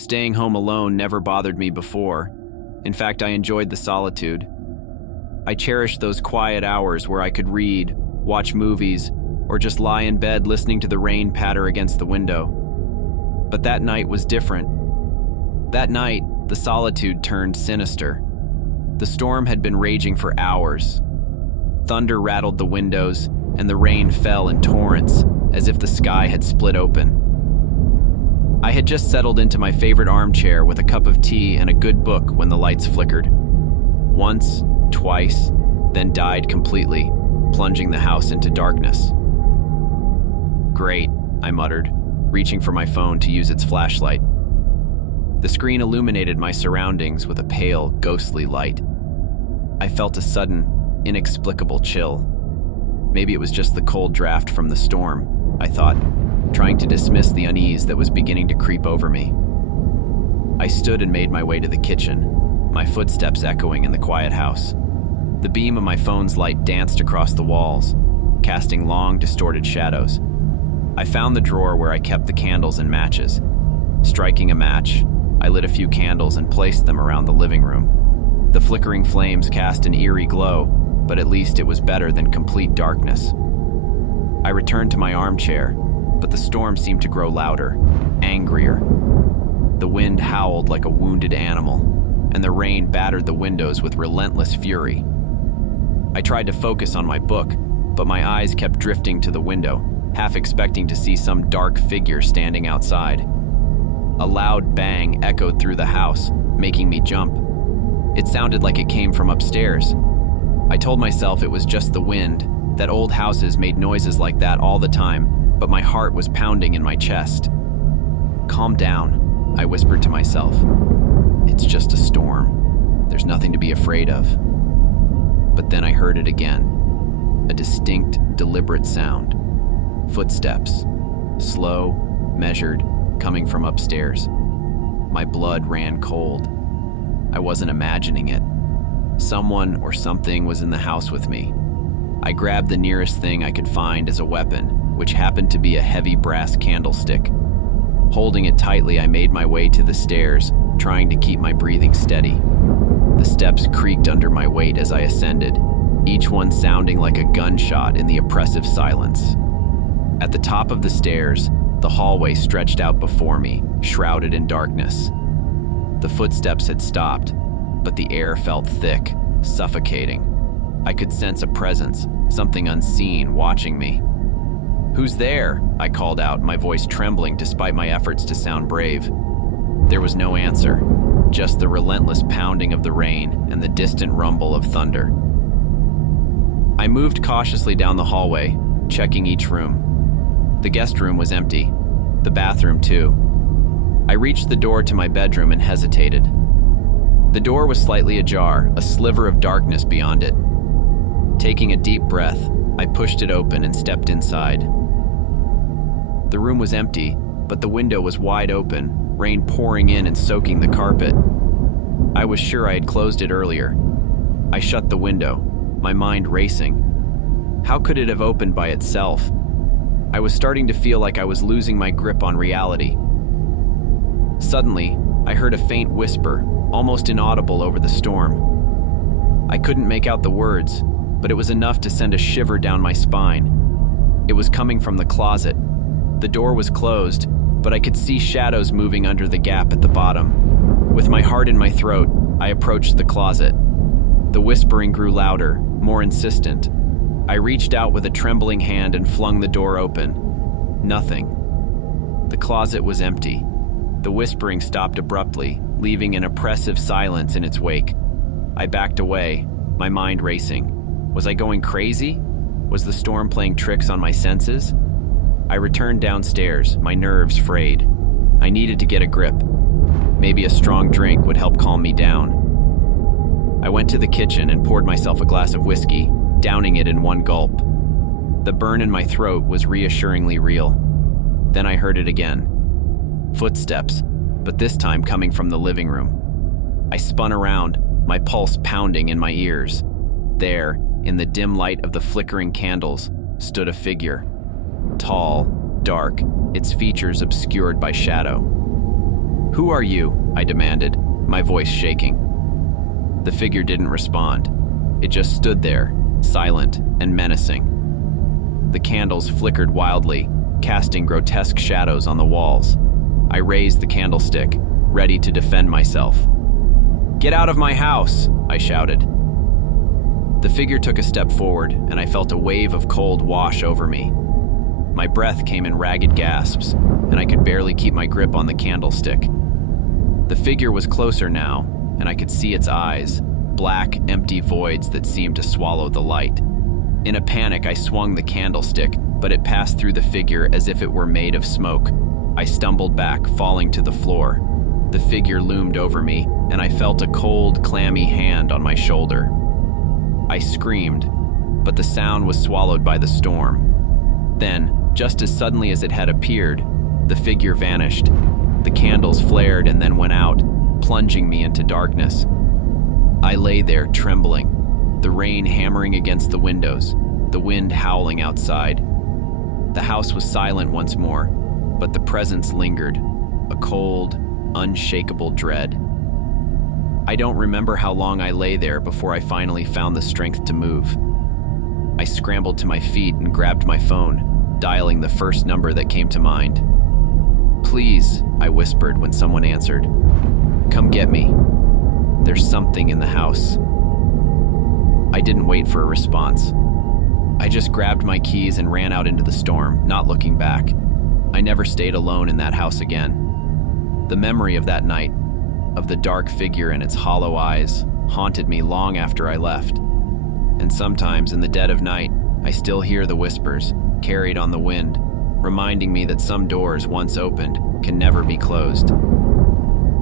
Staying home alone never bothered me before. In fact, I enjoyed the solitude. I cherished those quiet hours where I could read, watch movies, or just lie in bed listening to the rain patter against the window. But that night was different. That night, the solitude turned sinister. The storm had been raging for hours. Thunder rattled the windows, and the rain fell in torrents, as if the sky had split open. I had just settled into my favorite armchair with a cup of tea and a good book when the lights flickered. Once, twice, then died completely, plunging the house into darkness. "Great," I muttered, reaching for my phone to use its flashlight. The screen illuminated my surroundings with a pale, ghostly light. I felt a sudden, inexplicable chill. Maybe it was just the cold draft from the storm, I thought, trying to dismiss the unease that was beginning to creep over me. I stood and made my way to the kitchen, my footsteps echoing in the quiet house. The beam of my phone's light danced across the walls, casting long, distorted shadows. I found the drawer where I kept the candles and matches. Striking a match, I lit a few candles and placed them around the living room. The flickering flames cast an eerie glow, but at least it was better than complete darkness. I returned to my armchair, but the storm seemed to grow louder, angrier. The wind howled like a wounded animal, and the rain battered the windows with relentless fury. I tried to focus on my book, but my eyes kept drifting to the window, half expecting to see some dark figure standing outside. A loud bang echoed through the house, making me jump. It sounded like it came from upstairs. I told myself it was just the wind, that old houses made noises like that all the time, but my heart was pounding in my chest. "Calm down," I whispered to myself. "It's just a storm. There's nothing to be afraid of." But then I heard it again. A distinct, deliberate sound. Footsteps. Slow, measured, coming from upstairs. My blood ran cold. I wasn't imagining it. Someone or something was in the house with me. I grabbed the nearest thing I could find as a weapon, which happened to be a heavy brass candlestick. Holding it tightly, I made my way to the stairs, trying to keep my breathing steady. The steps creaked under my weight as I ascended, each one sounding like a gunshot in the oppressive silence. At the top of the stairs, the hallway stretched out before me, shrouded in darkness. The footsteps had stopped, but the air felt thick, suffocating. I could sense a presence, something unseen, watching me. "Who's there?" I called out, my voice trembling despite my efforts to sound brave. There was no answer, just the relentless pounding of the rain and the distant rumble of thunder. I moved cautiously down the hallway, checking each room. The guest room was empty, the bathroom too. I reached the door to my bedroom and hesitated. The door was slightly ajar, a sliver of darkness beyond it. Taking a deep breath, I pushed it open and stepped inside. The room was empty, but the window was wide open, rain pouring in and soaking the carpet. I was sure I had closed it earlier. I shut the window, my mind racing. How could it have opened by itself? I was starting to feel like I was losing my grip on reality. Suddenly, I heard a faint whisper, almost inaudible over the storm. I couldn't make out the words, but it was enough to send a shiver down my spine. It was coming from the closet. The door was closed, but I could see shadows moving under the gap at the bottom. With my heart in my throat, I approached the closet. The whispering grew louder, more insistent. I reached out with a trembling hand and flung the door open. Nothing. The closet was empty. The whispering stopped abruptly, leaving an oppressive silence in its wake. I backed away, my mind racing. Was I going crazy? Was the storm playing tricks on my senses? I returned downstairs, my nerves frayed. I needed to get a grip. Maybe a strong drink would help calm me down. I went to the kitchen and poured myself a glass of whiskey, downing it in one gulp. The burn in my throat was reassuringly real. Then I heard it again. Footsteps, but this time coming from the living room. I spun around, my pulse pounding in my ears. There, in the dim light of the flickering candles, stood a figure. Tall, dark, its features obscured by shadow. "Who are you?" I demanded, my voice shaking. The figure didn't respond. It just stood there, silent and menacing. The candles flickered wildly, casting grotesque shadows on the walls. I raised the candlestick, ready to defend myself. "Get out of my house!" I shouted. The figure took a step forward, and I felt a wave of cold wash over me. My breath came in ragged gasps, and I could barely keep my grip on the candlestick. The figure was closer now, and I could see its eyes, black, empty voids that seemed to swallow the light. In a panic, I swung the candlestick, but it passed through the figure as if it were made of smoke. I stumbled back, falling to the floor. The figure loomed over me, and I felt a cold, clammy hand on my shoulder. I screamed, but the sound was swallowed by the storm. Then, just as suddenly as it had appeared, the figure vanished. The candles flared and then went out, plunging me into darkness. I lay there, trembling, the rain hammering against the windows, the wind howling outside. The house was silent once more, but the presence lingered, a cold, unshakable dread. I don't remember how long I lay there before I finally found the strength to move. I scrambled to my feet and grabbed my phone, dialing the first number that came to mind. "Please," I whispered when someone answered. "Come get me. There's something in the house." I didn't wait for a response. I just grabbed my keys and ran out into the storm, not looking back. I never stayed alone in that house again. The memory of that night, of the dark figure and its hollow eyes, haunted me long after I left. And sometimes, in the dead of night, I still hear the whispers, carried on the wind, reminding me that some doors once opened can never be closed.